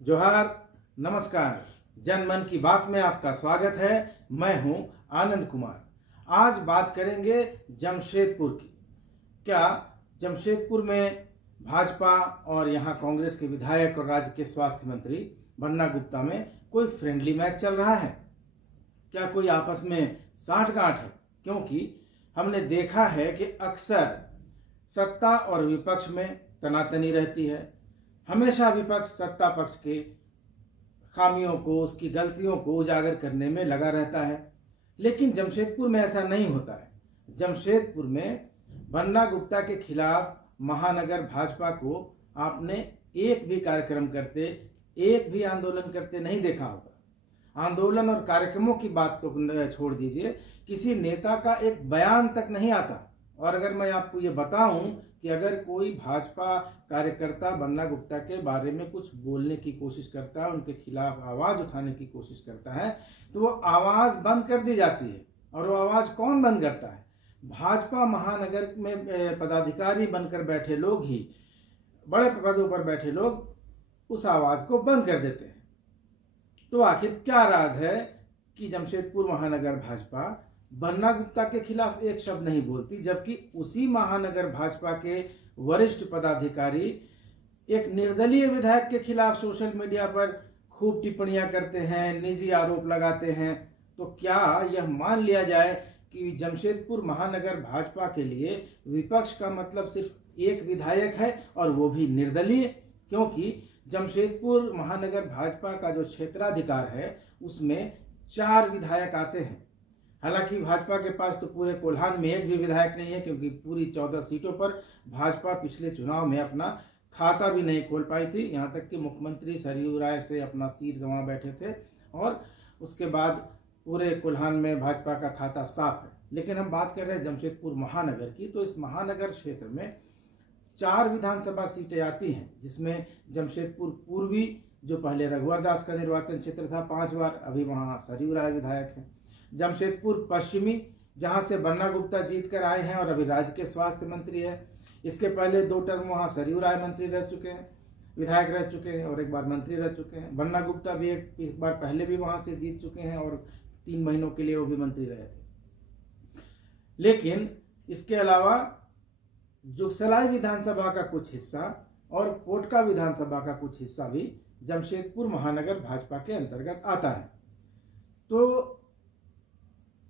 जोहार, नमस्कार। जन मन की बात में आपका स्वागत है। मैं हूं आनंद कुमार। आज बात करेंगे जमशेदपुर की। क्या जमशेदपुर में भाजपा और यहां कांग्रेस के विधायक और राज्य के स्वास्थ्य मंत्री बन्ना गुप्ता में कोई फ्रेंडली मैच चल रहा है? क्या कोई आपस में साठगांठ है? क्योंकि हमने देखा है कि अक्सर सत्ता और विपक्ष में तनातनी रहती है। हमेशा विपक्ष सत्ता पक्ष के खामियों को, उसकी गलतियों को उजागर करने में लगा रहता है, लेकिन जमशेदपुर में ऐसा नहीं होता है। जमशेदपुर में बन्ना गुप्ता के खिलाफ महानगर भाजपा को आपने एक भी कार्यक्रम करते, एक भी आंदोलन करते नहीं देखा होगा। आंदोलन और कार्यक्रमों की बात तो छोड़ दीजिए, किसी नेता का एक बयान तक नहीं आता। और अगर मैं आपको ये बताऊं कि अगर कोई भाजपा कार्यकर्ता बन्ना गुप्ता के बारे में कुछ बोलने की कोशिश करता है, उनके खिलाफ आवाज उठाने की कोशिश करता है, तो वो आवाज बंद कर दी जाती है। और वो आवाज कौन बंद करता है? भाजपा महानगर में पदाधिकारी बनकर बैठे लोग ही, बड़े पदों पर बैठे लोग उस आवाज को बंद कर देते हैं। तो आखिर क्या राज है कि जमशेदपुर महानगर भाजपा बन्ना गुप्ता के खिलाफ एक शब्द नहीं बोलती, जबकि उसी महानगर भाजपा के वरिष्ठ पदाधिकारी एक निर्दलीय विधायक के खिलाफ सोशल मीडिया पर खूब टिप्पणियां करते हैं, निजी आरोप लगाते हैं। तो क्या यह मान लिया जाए कि जमशेदपुर महानगर भाजपा के लिए विपक्ष का मतलब सिर्फ एक विधायक है और वो भी निर्दलीय? क्योंकि जमशेदपुर महानगर भाजपा का जो क्षेत्राधिकार है उसमें 4 विधायक आते हैं। हालांकि भाजपा के पास तो पूरे कोल्हान में एक भी विधायक नहीं है, क्योंकि पूरी 14 सीटों पर भाजपा पिछले चुनाव में अपना खाता भी नहीं खोल पाई थी। यहाँ तक कि मुख्यमंत्री सरयू राय से अपना सीट गंवा बैठे थे और उसके बाद पूरे कोल्हान में भाजपा का खाता साफ है। लेकिन हम बात कर रहे हैं जमशेदपुर महानगर की, तो इस महानगर क्षेत्र में 4 विधानसभा सीटें आती हैं, जिसमें जमशेदपुर पूर्वी, जो पहले रघुवर दास का निर्वाचन क्षेत्र था 5 बार, अभी वहाँ सरयू राय विधायक है। जमशेदपुर पश्चिमी, जहां से बन्ना गुप्ता जीत कर आए हैं और अभी राज्य के स्वास्थ्य मंत्री है। इसके पहले 2 टर्म वहां सरयू राय मंत्री रह चुके हैं, विधायक रह चुके हैं और एक बार मंत्री रह चुके हैं। बन्ना गुप्ता भी एक बार पहले भी वहां से जीत चुके हैं और 3 महीनों के लिए वो भी मंत्री रहे थे। लेकिन इसके अलावा जुगसलाई विधानसभा का कुछ हिस्सा और पोटका विधानसभा का कुछ हिस्सा भी जमशेदपुर महानगर भाजपा के अंतर्गत आता है। तो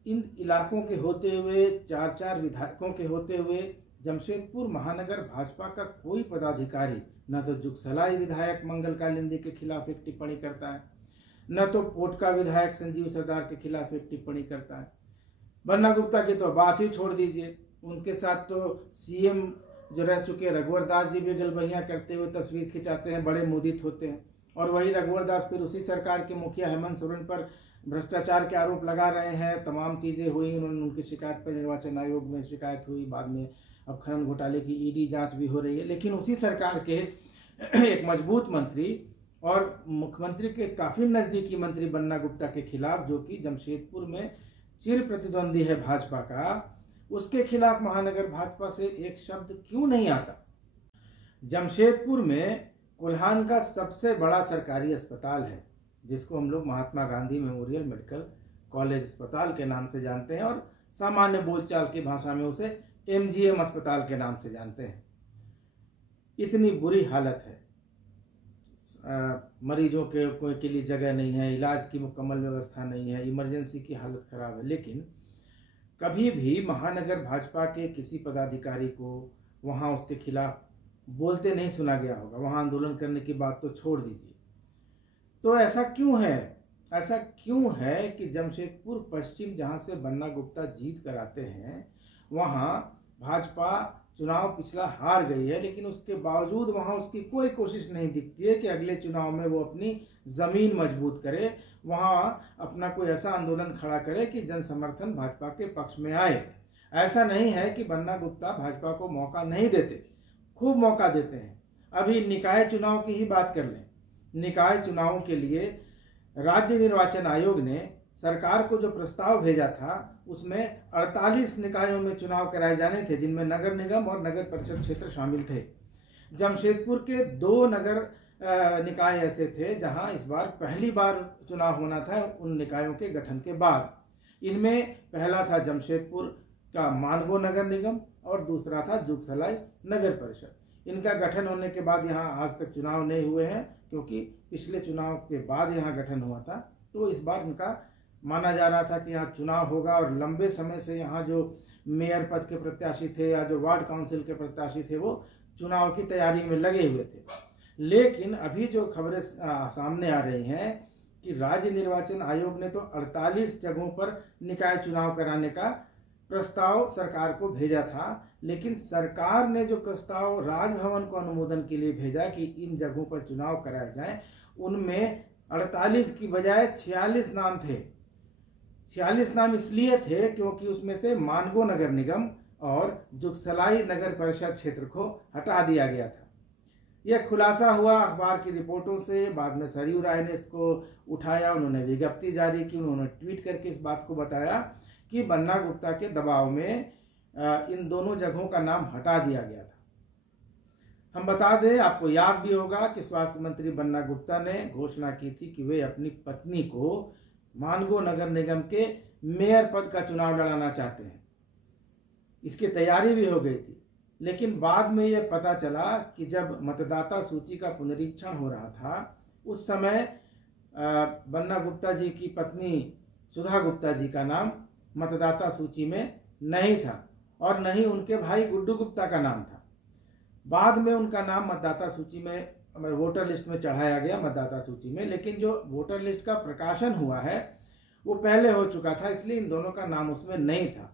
इन इलाकों के होते हुए, 4 विधायकों के होते हुए, जमशेदपुर महानगर भाजपा का कोई पदाधिकारी न तो जुगसलाई विधायक मंगल कालिंदी के खिलाफ एक टिप्पणी करता है, न तो पोटका विधायक संजीव सरदार के खिलाफ एक टिप्पणी करता है। बन्ना गुप्ता की तो बात ही छोड़ दीजिए, उनके साथ तो सीएम जो रह चुके रघुवर दास जी भी गलबहियां करते हुए तस्वीर खिंचाते हैं, बड़े मुदित होते हैं। और वही रघुवर दास फिर उसी सरकार के मुखिया हेमंत सोरेन पर भ्रष्टाचार के आरोप लगा रहे हैं। तमाम चीजें हुई, उनकी शिकायत पर निर्वाचन आयोग में शिकायत हुई, बाद में अब खनन घोटाले की ईडी जांच भी हो रही है। लेकिन उसी सरकार के एक मजबूत मंत्री और मुख्यमंत्री के काफी नजदीकी मंत्री बन्ना गुप्ता के खिलाफ, जो कि जमशेदपुर में चिर प्रतिद्वंदी है भाजपा का, उसके खिलाफ महानगर भाजपा से एक शब्द क्यों नहीं आता? जमशेदपुर में कोल्हान का सबसे बड़ा सरकारी अस्पताल है, जिसको हम लोग Mahatma Gandhi memorial medical college अस्पताल के नाम से जानते हैं और सामान्य बोलचाल की भाषा में उसे एमजीएम अस्पताल के नाम से जानते हैं। इतनी बुरी हालत है, मरीजों के लिए जगह नहीं है, इलाज की मुकम्मल व्यवस्था नहीं है, इमरजेंसी की हालत खराब है। लेकिन कभी भी महानगर भाजपा के किसी पदाधिकारी को वहाँ उसके खिलाफ बोलते नहीं सुना गया होगा। वहाँ आंदोलन करने की बात तो छोड़ दीजिए। तो ऐसा क्यों है? ऐसा क्यों है कि जमशेदपुर पश्चिम, जहाँ से बन्ना गुप्ता जीत कर आते हैं, वहाँ भाजपा चुनाव पिछला हार गई है, लेकिन उसके बावजूद वहाँ उसकी कोई कोशिश नहीं दिखती है कि अगले चुनाव में वो अपनी ज़मीन मजबूत करे, वहाँ अपना कोई ऐसा आंदोलन खड़ा करे कि जन समर्थन भाजपा के पक्ष में आए। ऐसा नहीं है कि बन्ना गुप्ता भाजपा को मौका नहीं देते, खूब मौका देते हैं। अभी निकाय चुनाव की ही बात कर लें। निकाय चुनावों के लिए राज्य निर्वाचन आयोग ने सरकार को जो प्रस्ताव भेजा था, उसमें 48 निकायों में चुनाव कराए जाने थे, जिनमें नगर निगम और नगर परिषद क्षेत्र शामिल थे। जमशेदपुर के 2 नगर निकाय ऐसे थे जहां इस बार पहली बार चुनाव होना था उन निकायों के गठन के बाद। इनमें पहला था जमशेदपुर का मानगो नगर निगम और दूसरा था जुगसलाई नगर परिषद। इनका गठन होने के बाद यहाँ आज तक चुनाव नहीं हुए हैं, क्योंकि पिछले चुनाव के बाद यहाँ गठन हुआ था। तो इस बार इनका माना जा रहा था कि यहाँ चुनाव होगा, और लंबे समय से यहाँ जो मेयर पद के प्रत्याशी थे या जो वार्ड काउंसिल के प्रत्याशी थे वो चुनाव की तैयारी में लगे हुए थे। लेकिन अभी जो खबरें सामने आ रही हैं कि राज्य निर्वाचन आयोग ने तो 48 जगहों पर निकाय चुनाव कराने का प्रस्ताव सरकार को भेजा था, लेकिन सरकार ने जो प्रस्ताव राजभवन को अनुमोदन के लिए भेजा कि इन जगहों पर चुनाव कराए जाएं, उनमें 48 की बजाय 46 नाम थे। 46 नाम इसलिए थे क्योंकि उसमें से मानगो नगर निगम और जुगसलाई नगर परिषद क्षेत्र को हटा दिया गया था। यह खुलासा हुआ अखबार की रिपोर्टों से। बाद में सरयू राय ने इसको उठाया, उन्होंने विज्ञप्ति जारी की, उन्होंने ट्वीट करके इस बात को बताया कि बन्ना गुप्ता के दबाव में इन दोनों जगहों का नाम हटा दिया गया था। हम बता दें, आपको याद भी होगा कि स्वास्थ्य मंत्री बन्ना गुप्ता ने घोषणा की थी कि वे अपनी पत्नी को मानगो नगर निगम के मेयर पद का चुनाव लड़ाना चाहते हैं। इसकी तैयारी भी हो गई थी, लेकिन बाद में यह पता चला कि जब मतदाता सूची का पुनरीक्षण हो रहा था, उस समय बन्ना गुप्ता जी की पत्नी सुधा गुप्ता जी का नाम मतदाता सूची में नहीं था, और न ही उनके भाई गुड्डू गुप्ता का नाम था। बाद में उनका नाम मतदाता सूची में, वोटर लिस्ट में चढ़ाया गया मतदाता सूची में, लेकिन जो वोटर लिस्ट का प्रकाशन हुआ है वो पहले हो चुका था, इसलिए इन दोनों का नाम उसमें नहीं था।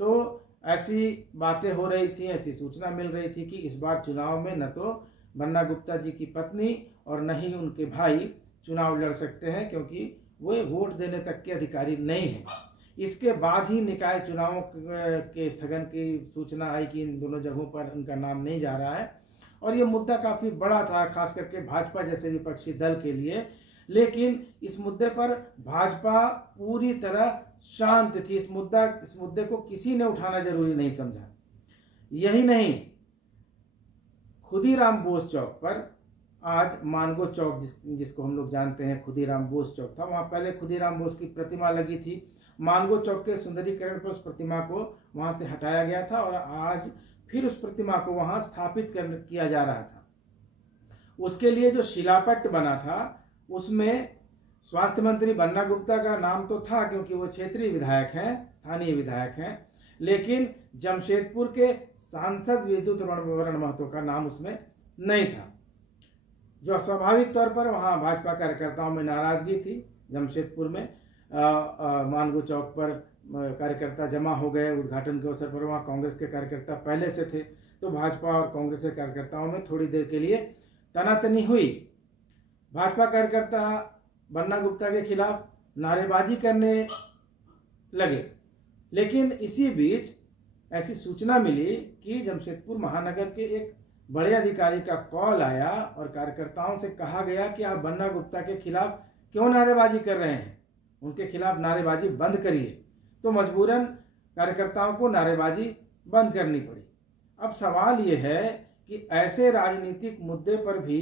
तो ऐसी बातें हो रही थी, ऐसी सूचना मिल रही थी कि इस बार चुनाव में न तो बन्ना गुप्ता जी की पत्नी और न ही उनके भाई चुनाव लड़ सकते हैं, क्योंकि वे वोट देने तक के अधिकारी नहीं हैं। इसके बाद ही निकाय चुनावों के स्थगन की सूचना आई कि इन दोनों जगहों पर उनका नाम नहीं जा रहा है, और ये मुद्दा काफ़ी बड़ा था, खास करके भाजपा जैसे विपक्षी दल के लिए। लेकिन इस मुद्दे पर भाजपा पूरी तरह शांत थी। इस मुद्दे को किसी ने उठाना जरूरी नहीं समझा। यही नहीं, खुदीराम बोस चौक पर आज मानगो चौक जिसको हम लोग जानते हैं खुदीराम बोस चौक था, वहाँ पहले खुदीराम बोस की प्रतिमा लगी थी। मानगो चौक के सुंदरीकरण पर उस प्रतिमा को वहाँ से हटाया गया था, और आज फिर उस प्रतिमा को वहाँ स्थापित किया जा रहा था। उसके लिए जो शिलापट्ट बना था उसमें स्वास्थ्य मंत्री बन्ना गुप्ता का नाम तो था, क्योंकि वो क्षेत्रीय विधायक हैं, स्थानीय विधायक हैं, लेकिन जमशेदपुर के सांसद विद्युत वरण महतो का नाम उसमें नहीं था। जो स्वाभाविक तौर पर वहाँ भाजपा कार्यकर्ताओं में नाराजगी थी। जमशेदपुर में मानगो चौक पर कार्यकर्ता जमा हो गए उद्घाटन के अवसर पर। वहाँ कांग्रेस के कार्यकर्ता पहले से थे, तो भाजपा और कांग्रेस के कार्यकर्ताओं में थोड़ी देर के लिए तनातनी हुई। भाजपा कार्यकर्ता बन्ना गुप्ता के खिलाफ नारेबाजी करने लगे, लेकिन इसी बीच ऐसी सूचना मिली कि जमशेदपुर महानगर के एक बड़े अधिकारी का कॉल आया और कार्यकर्ताओं से कहा गया कि आप बन्ना गुप्ता के खिलाफ क्यों नारेबाजी कर रहे हैं, उनके खिलाफ नारेबाजी बंद करिए। तो मजबूरन कार्यकर्ताओं को नारेबाजी बंद करनी पड़ी। अब सवाल ये है कि ऐसे राजनीतिक मुद्दे पर भी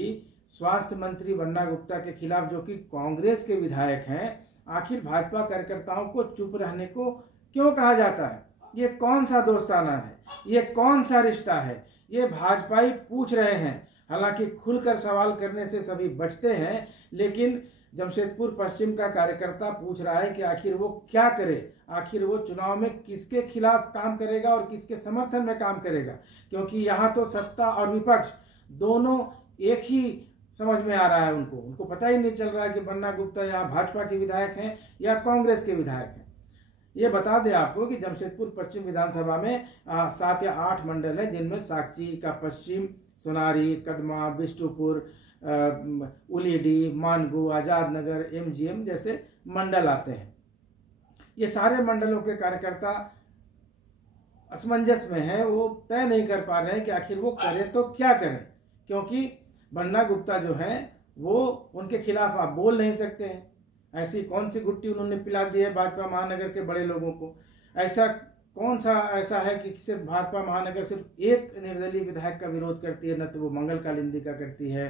स्वास्थ्य मंत्री बन्ना गुप्ता के खिलाफ, जो कि कांग्रेस के विधायक हैं, आखिर भाजपा कार्यकर्ताओं को चुप रहने को क्यों कहा जाता है? ये कौन सा दोस्ताना है? ये कौन सा रिश्ता है? ये भाजपाई पूछ रहे हैं। हालांकि खुलकर सवाल करने से सभी बचते हैं, लेकिन जमशेदपुर पश्चिम का कार्यकर्ता पूछ रहा है कि आखिर वो क्या करे, आखिर वो चुनाव में किसके खिलाफ काम करेगा और किसके समर्थन में काम करेगा, क्योंकि यहाँ तो सत्ता और विपक्ष दोनों एक ही समझ में आ रहा है। उनको पता ही नहीं चल रहा है कि बन्ना गुप्ता यहाँ भाजपा के विधायक हैं या कांग्रेस के विधायक हैं। ये बता दें आपको कि जमशेदपुर पश्चिम विधानसभा में 7 या 8 मंडल है, जिनमें साकची का पश्चिम, सोनारी, कदमा, बिष्टुपुर, उलीडी, मानगू, आजाद नगर, MGM जैसे मंडल आते हैं। ये सारे मंडलों के कार्यकर्ता असमंजस में हैं, वो तय नहीं कर पा रहे हैं कि आखिर वो करें तो क्या करें, क्योंकि बन्ना गुप्ता जो हैं वो उनके खिलाफ आप बोल नहीं सकते हैं। ऐसी कौन सी गुट्टी उन्होंने पिला दी है भाजपा महानगर के बड़े लोगों को? ऐसा कौन सा ऐसा है कि सिर्फ भाजपा महानगर सिर्फ एक निर्दलीय विधायक का विरोध करती है? न तो वो मंगल कालिंदी का करती है,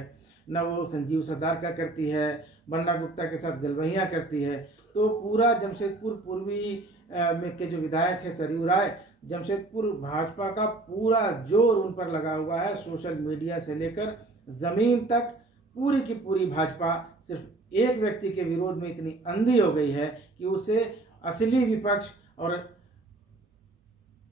न वो संजीव सरदार का करती है, बन्ना गुप्ता के साथ गलवहियाँ करती है। तो पूरा जमशेदपुर पूर्वी में के जो विधायक है सरयू राय, जमशेदपुर भाजपा का पूरा जोर उन पर लगा हुआ है। सोशल मीडिया से लेकर ज़मीन तक पूरी की पूरी भाजपा सिर्फ एक व्यक्ति के विरोध में इतनी अंधी हो गई है कि उसे असली विपक्ष और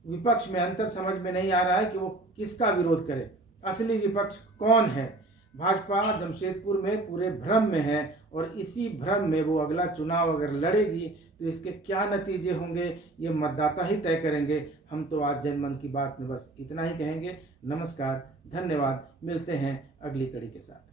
विपक्ष में अंतर समझ में नहीं आ रहा है कि वो किसका विरोध करे, असली विपक्ष कौन है। भाजपा जमशेदपुर में पूरे भ्रम में है और इसी भ्रम में वो अगला चुनाव अगर लड़ेगी तो इसके क्या नतीजे होंगे ये मतदाता ही तय करेंगे। हम तो आज जनमन की बात में बस इतना ही कहेंगे। नमस्कार, धन्यवाद, मिलते हैं अगली कड़ी के साथ।